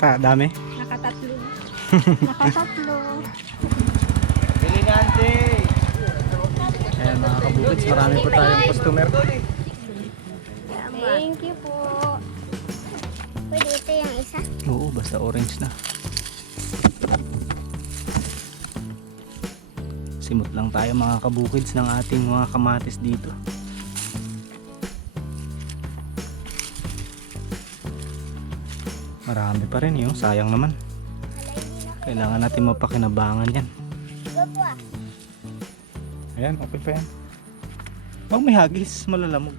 Ta, dami. Nakatatlo. Nakatatlo. Bili na ante. Ayan mga kabukits, marami po tayong customer. Thank you po. Pwede ito yung isa. Oo, basta orange na. Simot lang tayo mga kabukids ng ating mga kamatis dito. Marami pa rin yun, sayang naman. Kailangan natin mapakinabangan yan. Ayan, okay pa yan. Huwag may hagis, malalamog.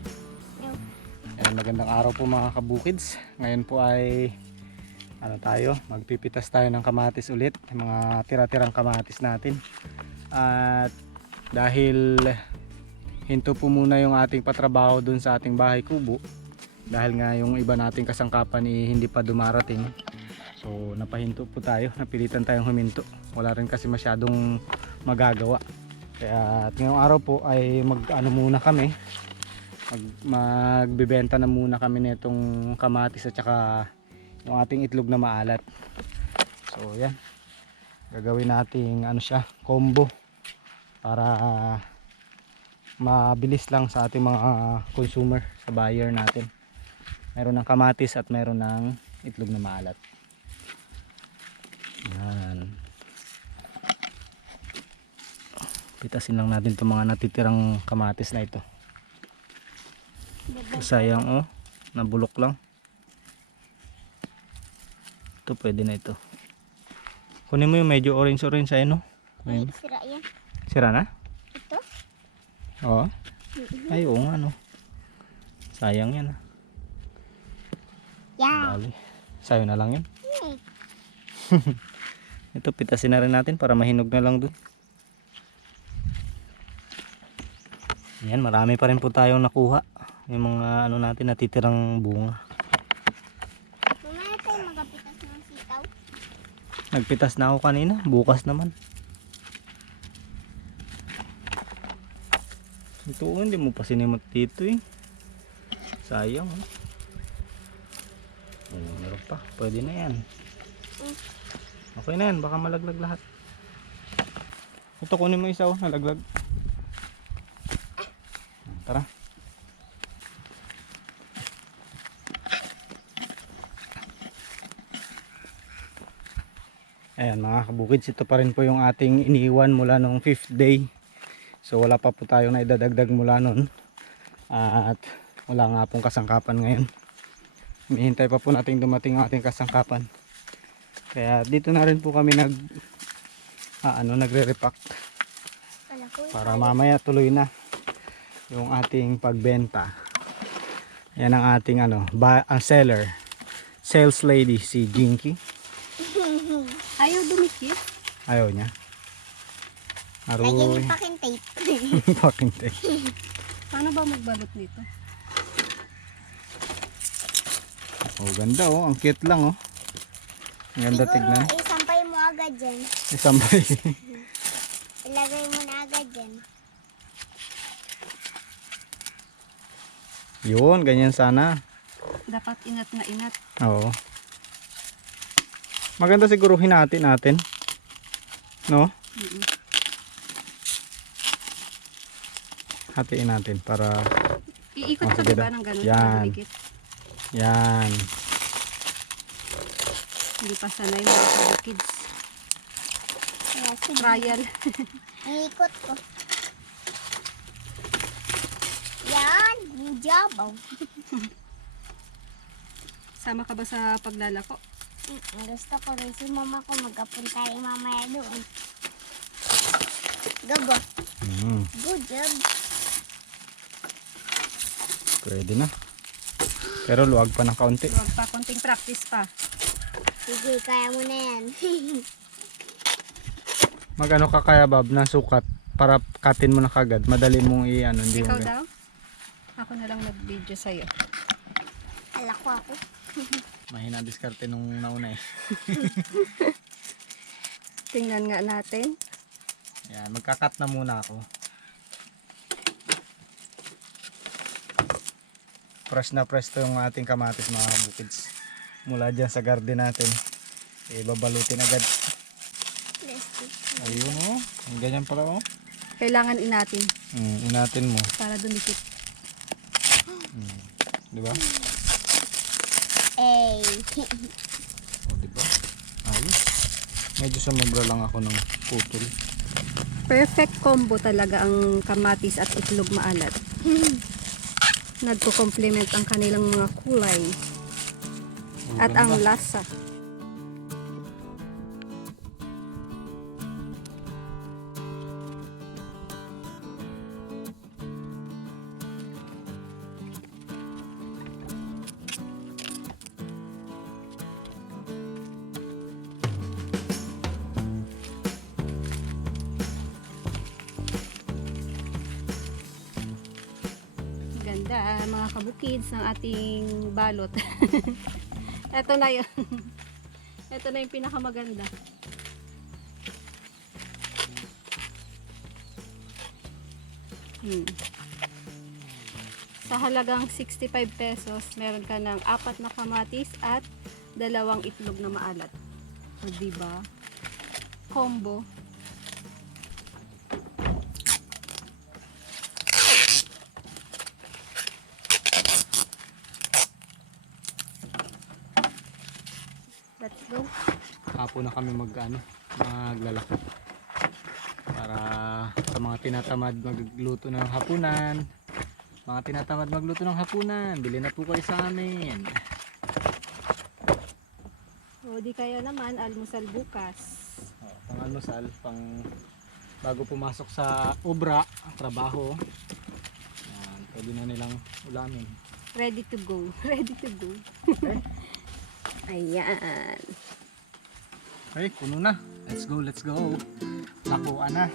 Ayan, magandang araw po mga kabukids. Ngayon po ay ano tayo, magpipitas tayo ng kamatis ulit, mga tira-tirang kamatis natin. At dahil hinto po muna yung ating patrabaho dun sa ating bahay kubo dahil nga yung iba nating kasangkapan eh, hindi pa dumarating. So napahinto po tayo, napilitan tayong huminto. Wala rin kasi masyadong magagawa. Kaya at ngayong araw po ay mag ano muna kami. Mag, magbebenta na muna kami nitong kamatis at saka yung ating itlog na maalat. So yan. Gagawin nating ano siya, combo para mabilis lang sa ating mga consumer, sa buyer natin. Meron ng kamatis at meron ng itlog na maalat. Yan. Pitasin lang natin itong mga natitirang kamatis na ito. Sayang oh, nabulok lang. Ito pwede na ito. Kunin mo yung medyo orange-orange ay no? Ay, Ayun. sira yan. Sira na? Ito? Oo. Ay, oo nga no. Sayang yan ah. Yan. Dali. Sayo na lang yun. Hmm. Ito, pitasin na rin natin para mahinog na lang dun. Yan, marami pa rin po tayong nakuha. Yung mga ano natin, natitirang bunga. Mamaya tayo magapitas ng sitaw. Nagpitas na ako kanina, bukas naman. Ito, oh, hindi mo pa sinimot dito eh. Sayang oh. Pa. Pwede na yan. Okay na yan, baka malaglag lahat. Ito kunin mo isa oh, nalaglag. Tara. Ayan mga kabukids, ito pa rin po yung ating iniwan mula nung 5th day. So wala pa po tayong naidadagdag mula nun. At wala nga pong kasangkapan ngayon. Hintay pa po nating dumating ang ating kasangkapan. Kaya dito na rin po kami nag ah, ano, nagre-repack para mamaya tuloy na yung ating pagbenta. Yan ang ating ano, ba, ang seller. Sales lady si Jinky. Ayaw dumikit. Ayaw niya. Lagyan Aroy. yung packing tape. Fucking tape. Paano ba magbalot nito? Oh, ganda oh. Ang cute lang oh. Ang ganda Siguro tignan. isampay mo agad dyan. Isang bay. Ilagay mo na agad dyan. Yun, ganyan sana. Dapat inat na inat. Oo. Maganda siguro hinatin natin. No? Mm-mm. Hatiin natin para Iikot Oh, ka sige ba daw. ng ganun? Yan. dumikit? Yan. Hindi pa sanay mga kids. Kaya sige. Trial. Iikot ko. Yan. Yung jabaw. Sama ka ba sa paglalako? Mm, Gusto ko rin si mama ko mag-apon tayo mamaya doon. Gabo. Mm, Good job. pwede na. Pero luwag pa ng kaunti. Huwag pa, konting practice pa. Sige, kaya mo na yan. Magano ka kaya Bob na sukat para katin mo na kagad. Madali mong i-ano. Hindi Ikaw mo daw? Ako na lang nag-video sa'yo. Ala ko ako. Mahina diskarte nung nauna eh. Tingnan nga natin. Yan, magkakat na muna ako. Fresh na fresh to yung ating kamatis mga bukids. Mula dyan sa garden natin. Eh, babalutin agad. Ayun oh. Ang ganyan pala oh. Kailangan inatin Hmm, inatin mo. para dumikit. Di ba? Eh. O, di ba? Ayos. Medyo sumobra lang ako ng putol. Perfect combo talaga ang kamatis at itlog maalat. Nagko-complement ang kanilang mga kulay at ang lasa. Ganda mga kabukids ng ating balot. Ito na yun. Ito na yung pinakamaganda. Hmm. Sa halagang 65 pesos, meron ka ng apat na kamatis at dalawang itlog na maalat. O, diba? Combo. Let's go. Hapon na kami mag ano, maglalako. Para sa mga tinatamad magluto ng hapunan. Mga tinatamad magluto ng hapunan, bili na po kayo sa amin. O di kaya naman, almusal bukas. Oh, pang almusal, pang bago pumasok sa obra, trabaho. Yan, pwede na nilang ulamin. Ready to go. Ready to go. Ayan. Okay, puno na. Let's go, let's go. Lakuan na.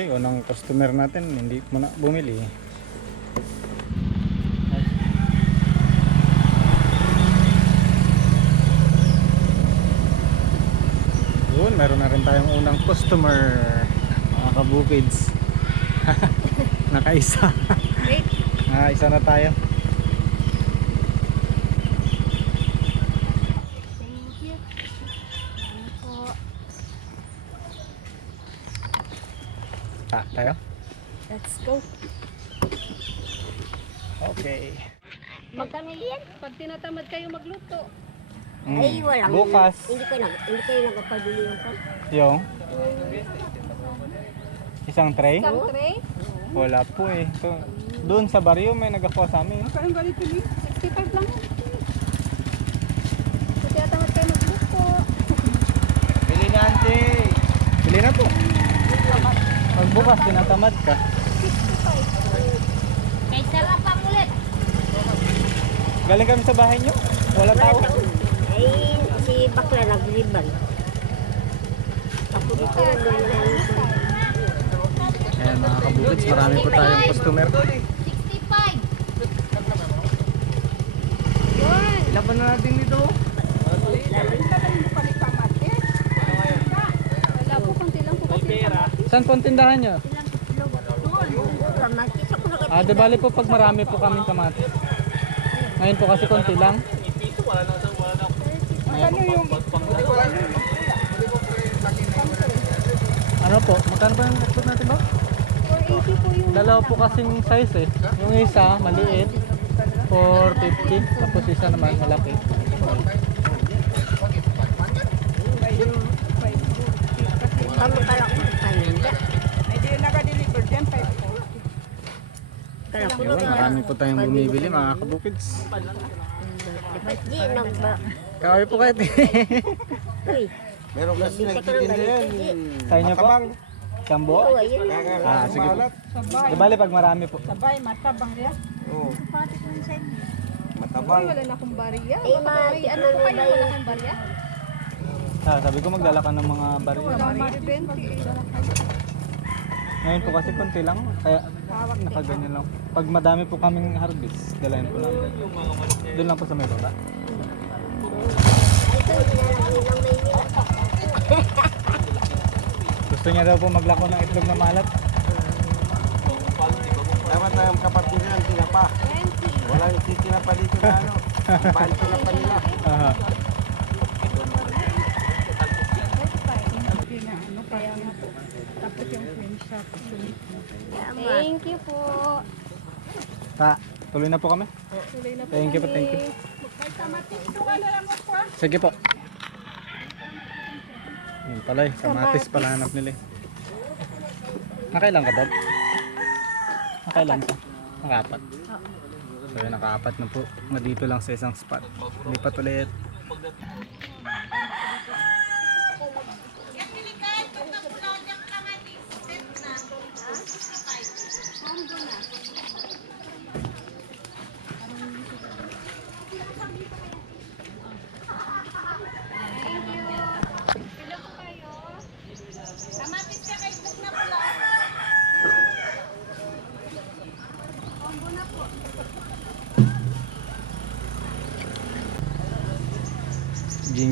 Okay, unang customer natin, hindi mo na bumili. Yun, meron na rin tayong unang customer. Mga kabukids. Nakaisa. Wait. Nakaisa na tayo. Thank you. Ano po? Ta tayo? Let's go. Okay. Magkano yan? Pag tinatamad kayo magluto. Mm, Ay, walang. Bukas, Hindi ko nag, hindi kayo nagpabili yung pan. yung isang tray. Isang tray. Wala po eh. So, doon sa baryo may nagakuha sa amin. Magkano ganito ni? 65 lang tinatamad kayo magluto. Bili na, ante. Bili na po. Pag bukas, tinatamad ka. 65. Kay sarap ang ulit. Galing kami sa bahay nyo. Wala tao. Ay, si Bakla nagliban. Ako dito nagliban. Ayan mga kabukits, marami po tayong customer. 65. Yun. Ilan pa na natin dito? Wala po, kasi. Saan po ang tindahan nyo? Ah, di bali po pag marami po kaming kamatis. Ngayon po kasi konti lang. Ano yung... Ano po? Magkano ba yung export natin ba? 480 po yung Dalawa po kasing size eh. Yung isa, maliit. 450. Tapos isa naman, malaki. Kamu kala ko paninda. Kala ko Yun, marami po tayong bumibili mga kabukids. Ba't di po kahit Uy, Meron kasi nagtitinda yan. Sa inyo po? Sambo? Ah, sige po. Di bali pag marami po. Sabay, matabang riya. Oo. Pati ko yung sa'yo. Matabang. Wala na akong barya. Eh, may ano po kayo wala kang barya? Ah, sabi ko magdala ka ng mga baril. Wala maribente. Ngayon po kasi konti lang, kaya nakaganyan lang. Pag madami po kaming harvest, dalayan po namin. Doon lang po sa may baba. Gusto niya daw po maglako ng itlog na malat. Dapat na yung kapatid yan, tinapa. Walang titinapa dito na ano. Baan tinapa nila. Aha. Ano kaya nga po. Tapos yung shop. Thank you po. Ta, tuloy na po kami. Tuloy na po Thank you po, thank you. Sige po. Yun pala eh, kamatis pala hanap nila eh. Nakailan ka, Dad? Nakailan ka? Nakaapat. So yun, nakaapat na po. Dito lang sa isang spot. Lipat ulit.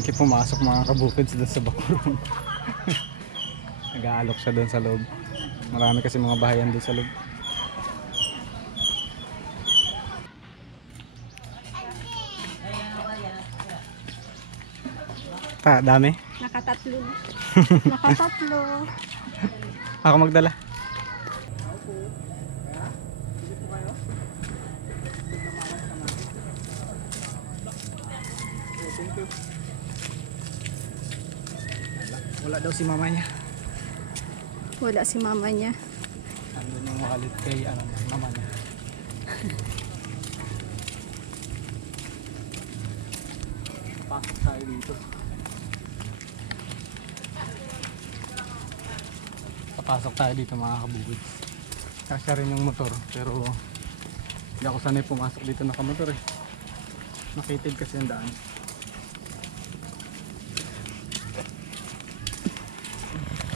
Jinky pumasok mga kabukids doon sa bakurong. Nag-aalok siya doon sa loob. Marami kasi mga bahayan doon sa loob. Ta, dami. Nakatatlo na. Nakatatlo. Ako magdala. Daw si mama niya. Wala si mama niya. Andun yung wallet kay ano, mama niya. Pasok tayo dito. Papasok tayo dito mga kabukid. Kasya rin yung motor pero hindi ako sanay pumasok dito nakamotor eh. Nakitid kasi ang daan.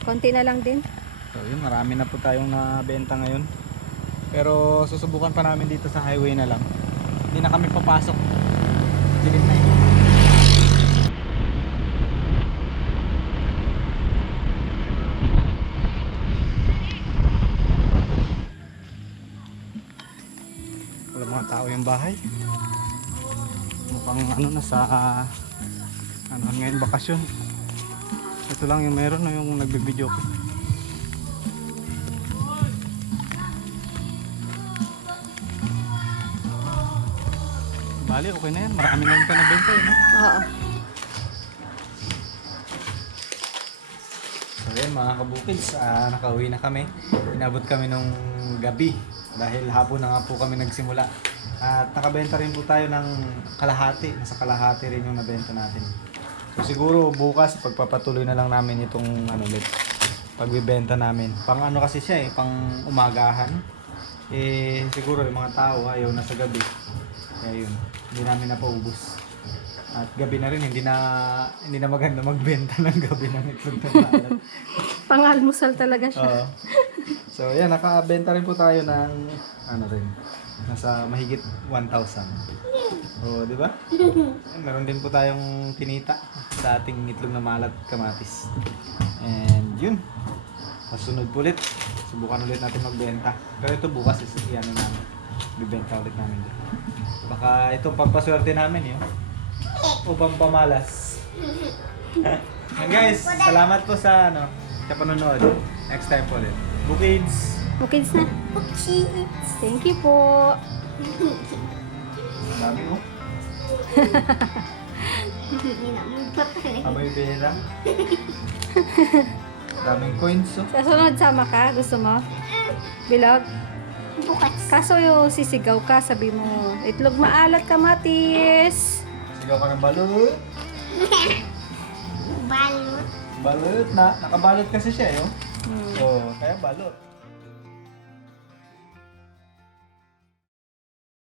Konti na lang din. So yun, marami na po tayong nabenta ngayon. Pero susubukan pa namin dito sa highway na lang. Hindi na kami papasok. Dilim na eh. Wala mga tao yung bahay. Mukhang ano na sa ano ngayon bakasyon. Ito lang yung meron na yung nagbibideo ko. Bali, okay na yan. Marami na rin pa nabenta yun. No? Oo. So yun mga kabukids, ah, nakauwi na kami. Inabot kami nung gabi dahil hapon na nga po kami nagsimula. At nakabenta rin po tayo ng kalahati. Nasa kalahati rin yung nabenta natin. So siguro bukas pagpapatuloy na lang namin itong ano ulit pagbibenta namin. Pang ano kasi siya eh, pang umagahan. Eh siguro yung mga tao ayaw na sa gabi. Kaya yun, hindi namin napaubos. At gabi na rin, hindi na hindi na maganda magbenta ng gabi ng itlog na maalat. Pangalmusal talaga siya. Oo. So, yan, nakabenta rin po tayo ng ano rin, nasa mahigit 1,000. Oo, di ba? Meron din po tayong kinita sa ating itlog na malat kamatis. And yun, masunod po ulit. Subukan ulit natin magbenta. Pero ito bukas, is, yan na namin. Bibenta ulit namin dito. Baka itong pampaswerte namin yun. Upang pamalas. And guys, salamat po sa ano, sa panonood. Next time po ulit. Bukids! Bukids na. Thank you po. Dami mo. Abay pera. Daming coins oh. Sa sunod, sama ka? Gusto mo? Bilog? Bukas. Kaso yung sisigaw ka, sabi mo, itlog maalat kamatis. Sigaw ka ng balot. Balot. Balot na. Nakabalot kasi siya, eh. oh. Hmm. Oh, kaya balot.